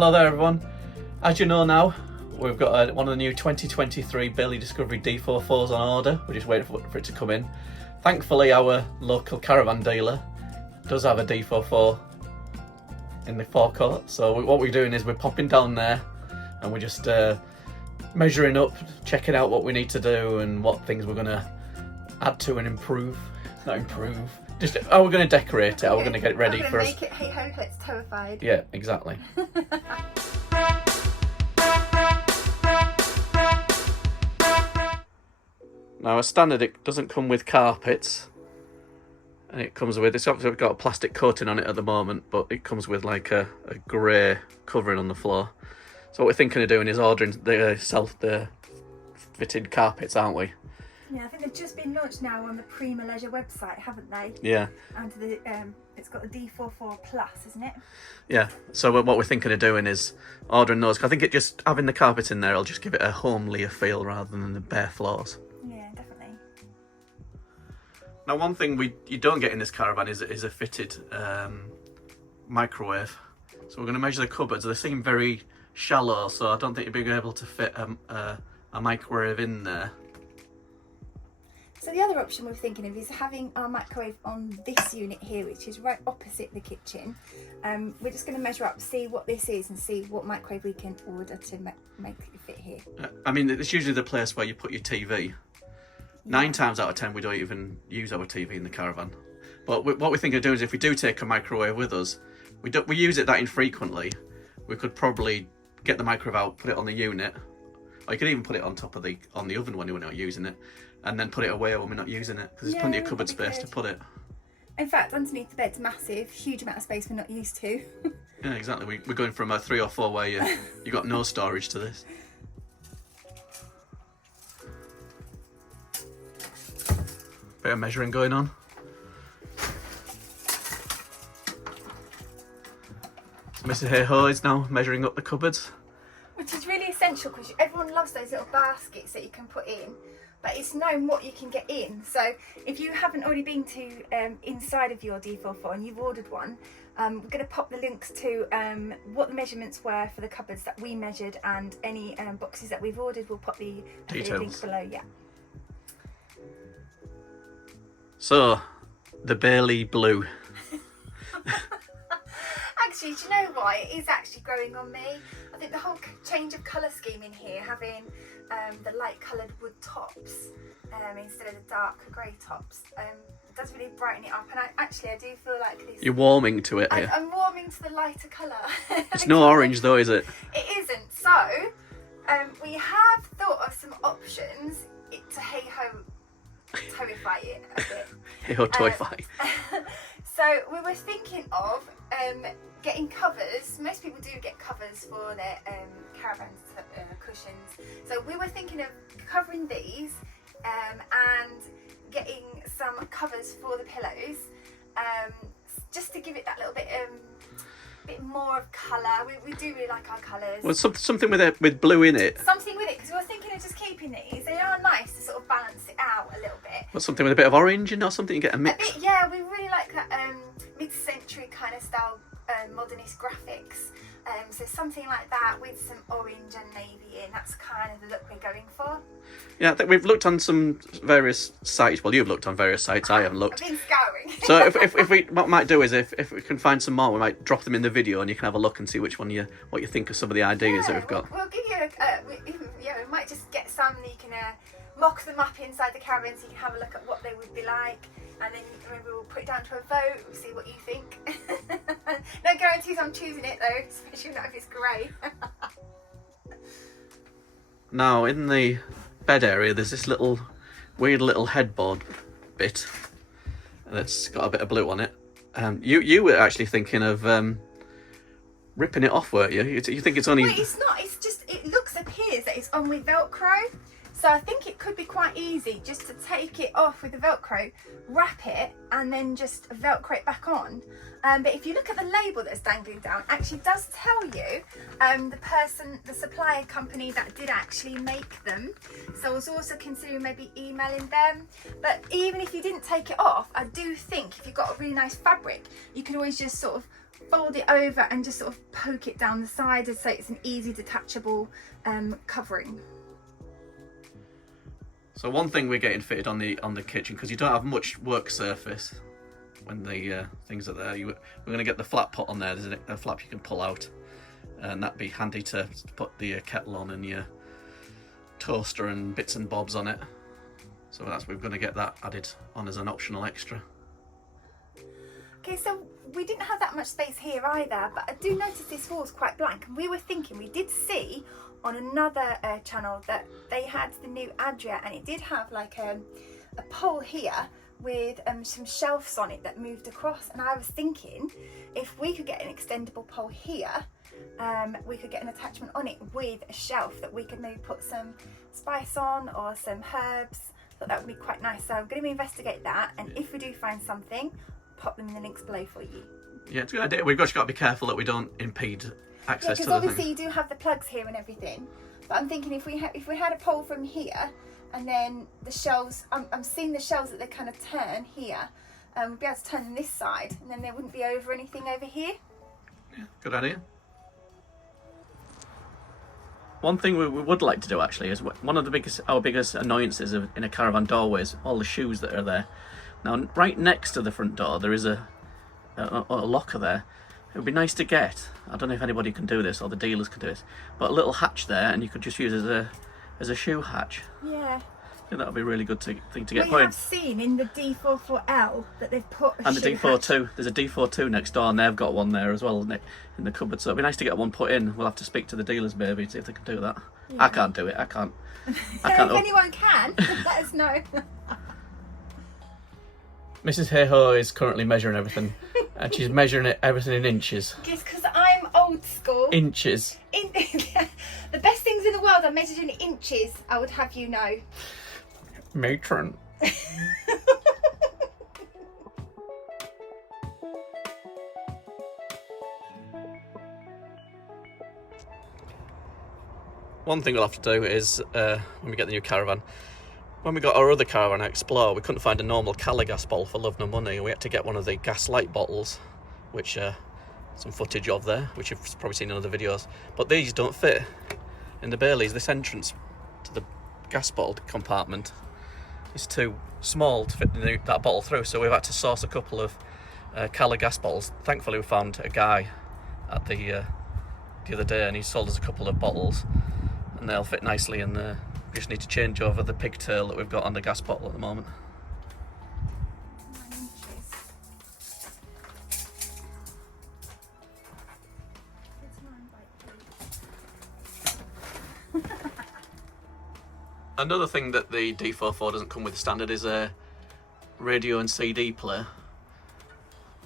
Hello there everyone. As you know now, we've got one of the new 2023 Bailey Discovery D44s on order. We're just waiting for it to come in. Thankfully our local caravan dealer does have a D44 in the forecourt, so what we're doing is we're popping down there and we're just measuring up, checking out what we need to do and what things we're going to add to and improve. Not improve, just how we're going to decorate it, how we're going to get it ready for us. Make it hey ho, let's terrified. Yeah, exactly. Now, as standard, it doesn't come with carpets, and it comes with, it's obviously got a plastic coating on it at the moment, but it comes with like a grey covering on the floor. So what we're thinking of doing is ordering the fitted carpets, aren't we? Yeah, I think they've just been launched now on the Prima Leisure website, haven't they? Yeah. And it's got the D44 Plus, isn't it? Yeah. So what we're thinking of doing is ordering those. 'Cause I think it just having the carpets in there, will just give it a homelier feel rather than the bare floors. Yeah, definitely. Now, one thing you don't get in this caravan is a fitted microwave. So we're going to measure the cupboards. They seem very shallow, so I don't think you'll be able to fit a microwave in there. So the other option we're thinking of is having our microwave on this unit here, which is right opposite the kitchen. We're just going to measure up, see what this is and see what microwave we can order to make it fit here. I mean, it's usually the place where you put your TV. Yeah. 9 times out of 10 we don't even use our TV in the caravan. But what we think of doing is if we do take a microwave with us, we use it that infrequently. We could probably get the microwave out, put it on the unit, or you could even put it on top of the oven when we're not using it, and then put it away when we're not using it, because there's plenty of cupboard space to put it. In fact, underneath the bed's massive, huge amount of space we're not used to. Yeah, exactly. We're going from a 3 or 4 where you got no storage to this. Bit of measuring going on. So Mrs. Hey-Ho is now measuring up the cupboards. Which is really essential because everyone loves those little baskets that you can put in, but it's known what you can get in. So if you haven't already been to inside of your D44 and you've ordered one, we're going to pop the links to what the measurements were for the cupboards that we measured, and any boxes that we've ordered. We'll pop the link below. Yeah. So, the Bailey Blue. Actually, do you know what? It is actually growing on me. I think the whole change of colour scheme in here, having the light coloured wood tops instead of the dark grey tops, does really brighten it up. And I do feel like this... You're warming to it here. I'm warming to the lighter colour. It's no orange though, is it? It isn't. So, we have thought of some options to hey-ho toify it a bit. Hey-ho toify. So we were thinking of getting covers. Most people do get covers for their caravan cushions. So we were thinking of covering these and getting some covers for the pillows, just to give it that little bit more of colour. We do really like our colours. Well, something with blue in it. Something with it, because we were thinking of just keeping these. They are nice to sort of balance it out a little bit. Well, something with a bit of orange in or something, you get a mix. A bit, yeah, we really like that mid-century kind of style modernist graphics. So something like that with some orange and navy in, that's kind of the look we're going for. Yeah, I think we've looked on some various sites. Well, you've looked on various sites, I haven't looked. I've been scouring. So if we, what we might do is if we can find some more, we might drop them in the video and you can have a look and see which one what you think of some of the ideas that we've got. We'll give you we might just get some that you can mock them up inside the caravan so you can have a look at what they would be like, and then maybe we'll put it down to a vote. We'll see what you think. No guarantees on choosing it though, especially not if it's grey. Now in the bed area there's this weird little headboard bit that's got a bit of blue on it. You were actually thinking of ripping it off, weren't you? You think it's only... Well, it's not, it's just, it appears that it's on with Velcro. So I think it could be quite easy just to take it off with the Velcro, wrap it, and then just Velcro it back on. But if you look at the label that's dangling down, it actually does tell you the supplier company that did actually make them. So I was also considering maybe emailing them. But even if you didn't take it off, I do think if you've got a really nice fabric, you can always just sort of fold it over and just sort of poke it down the side so it's an easy detachable covering. So one thing we're getting fitted on the kitchen, because you don't have much work surface when the things are there, we're going to get the flat pot on there. There's a flap you can pull out, and that'd be handy to put the kettle on and your toaster and bits and bobs on it. So we're going to get that added on as an optional extra. Okay, so we didn't have that much space here either, but I do notice this wall's quite blank, and we were thinking, we did see on another channel that they had the new Adria, and it did have like a pole here with some shelves on it that moved across, and I was thinking if we could get an extendable pole here, we could get an attachment on it with a shelf that we could maybe put some spice on or some herbs. I thought that would be quite nice, so I'm going to investigate that, and if we do find something, pop them in the links below for you. Yeah, it's a good idea. We've just got to be careful that we don't impede access to the because obviously you do have the plugs here and everything, but I'm thinking if we had a pole from here, and then the shelves, I'm seeing the shelves that they kind of turn here, we'd be able to turn them this side, and then there wouldn't be anything over here. Yeah, good idea. One thing we would like to do actually is one of our biggest annoyances in a caravan doorway is all the shoes that are there. Now, right next to the front door, there is a locker there. It would be nice to get, I don't know if anybody can do this or the dealers can do this, but a little hatch there, and you could just use it as a shoe hatch. Yeah. I think that would be a really good thing to get. We have seen in the D44L that they've put a and the shoe D42, hatch. there's a D42 next door, and they've got one there as well in the cupboard. So it'd be nice to get one put in. We'll have to speak to the dealers maybe, see if they can do that. Yeah. I can't do it. I can't. If anyone can, let us know. Mrs. Hey-Ho is currently measuring everything, and she's measuring everything in inches. Just because I'm old school. Inches. The best things in the world are measured in inches, I would have you know. Matron. One thing we'll have to do is, when we get the new caravan, when we got our other Caravan Explorer, we couldn't find a normal Cali gas bottle for love nor money. We had to get one of the gas light bottles, which some footage of there, which you've probably seen in other videos. But these don't fit in the Baileys. This entrance to the gas bottle compartment is too small to fit that bottle through, so we've had to source a couple of Cali gas bottles. Thankfully we found a guy at the other day, and he sold us a couple of bottles, and they'll fit nicely in there. We just need to change over the pigtail that we've got on the gas bottle at the moment. 9 inches. It's 9 by 3. Another thing that the D44 doesn't come with standard is a radio and CD player.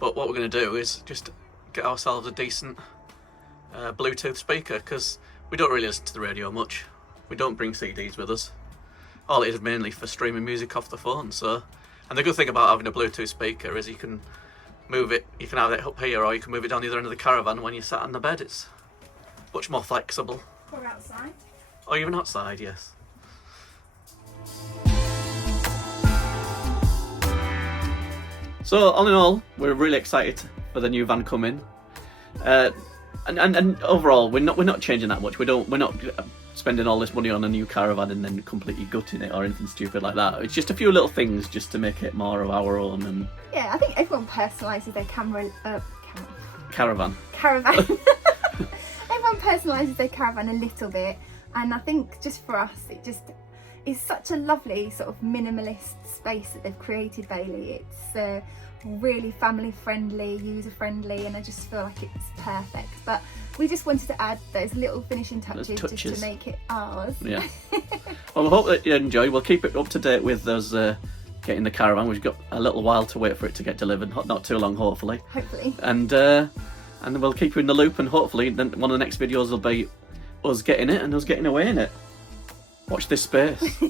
But what we're going to do is just get ourselves a decent Bluetooth speaker, because we don't really listen to the radio much. We don't bring CDs with us. All it is mainly for streaming music off the phone. So, and the good thing about having a Bluetooth speaker is you can move it. You can have it up here, or you can move it down the other end of the caravan when you're sat on the bed. It's much more flexible. Or outside. Or even outside, yes. So all in all, we're really excited for the new van coming. And overall, we're not changing that much. We're not spending all this money on a new caravan and then completely gutting it or anything stupid like that. It's just a few little things just to make it more of our own. And yeah, I think everyone personalises their caravan. Caravan. Everyone personalises their caravan a little bit, and I think just for us, it just is such a lovely sort of minimalist space that they've created, Bailey. It's really family friendly, user friendly, and I just feel like it's perfect. But we just wanted to add those little finishing touches just to make it ours. Yeah. Well, we hope that you enjoy. We'll keep it up to date with us getting the caravan. We've got a little while to wait for it to get delivered, not too long, hopefully. And we'll keep you in the loop, and hopefully then one of the next videos will be us getting it and us getting away in it. Watch this space.